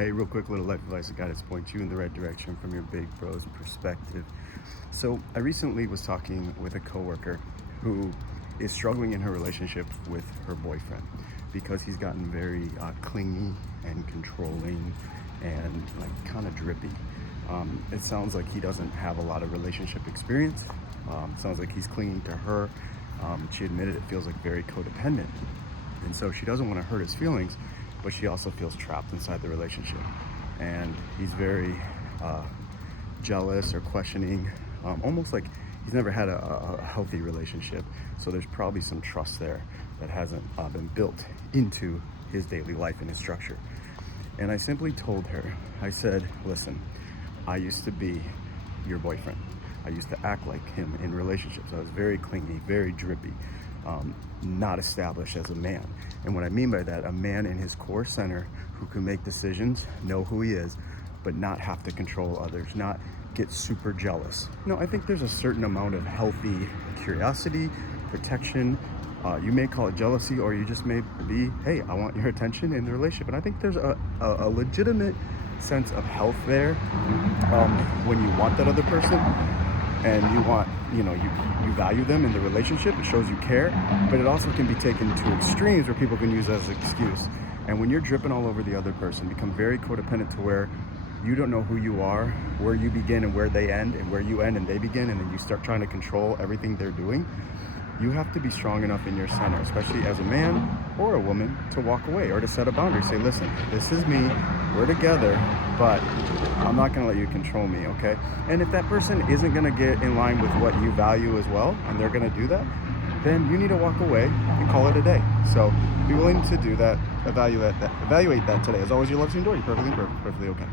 Hey, real quick little life advice and guidance to point you in the right direction from your big bro's perspective. So I recently was talking with a coworker who is struggling in her relationship with her boyfriend because he's gotten very clingy and controlling and like kind of drippy. It sounds like he doesn't have a lot of relationship experience. Sounds like he's clinging to her. She admitted it feels like very codependent. And so she doesn't want to hurt his feelings, but she also feels trapped inside the relationship. And he's very jealous or questioning, almost like he's never had a healthy relationship. So there's probably some trust there that hasn't been built into his daily life and his structure. And I simply told her, I said, listen, I used to be your boyfriend. I used to act like him in relationships. I was very clingy, very drippy, not established as a man. And what I mean by that, a man in his core center who can make decisions, know who he is, but not have to control others, not get super jealous. No, I think there's a certain amount of healthy curiosity, protection. You may call it jealousy, or you just may be, hey, I want your attention in the relationship. And I think there's a legitimate sense of health there when you want that other person and you want, you value them in the relationship. It shows you care, but it also can be taken to extremes where people can use it as an excuse. And when you're dripping all over the other person, become very codependent to where you don't know who you are, where you begin and where they end, and where you end and they begin, and then you start trying to control everything they're doing. You have to be strong enough in your center, especially as a man or a woman, to walk away or to set a boundary. Say, listen, this is me, we're together, but I'm not gonna let you control me, okay? And if that person isn't gonna get in line with what you value as well, and they're gonna do that, then you need to walk away and call it a day. So be willing to do that, evaluate that today. As always, your love's your door, you're perfectly okay.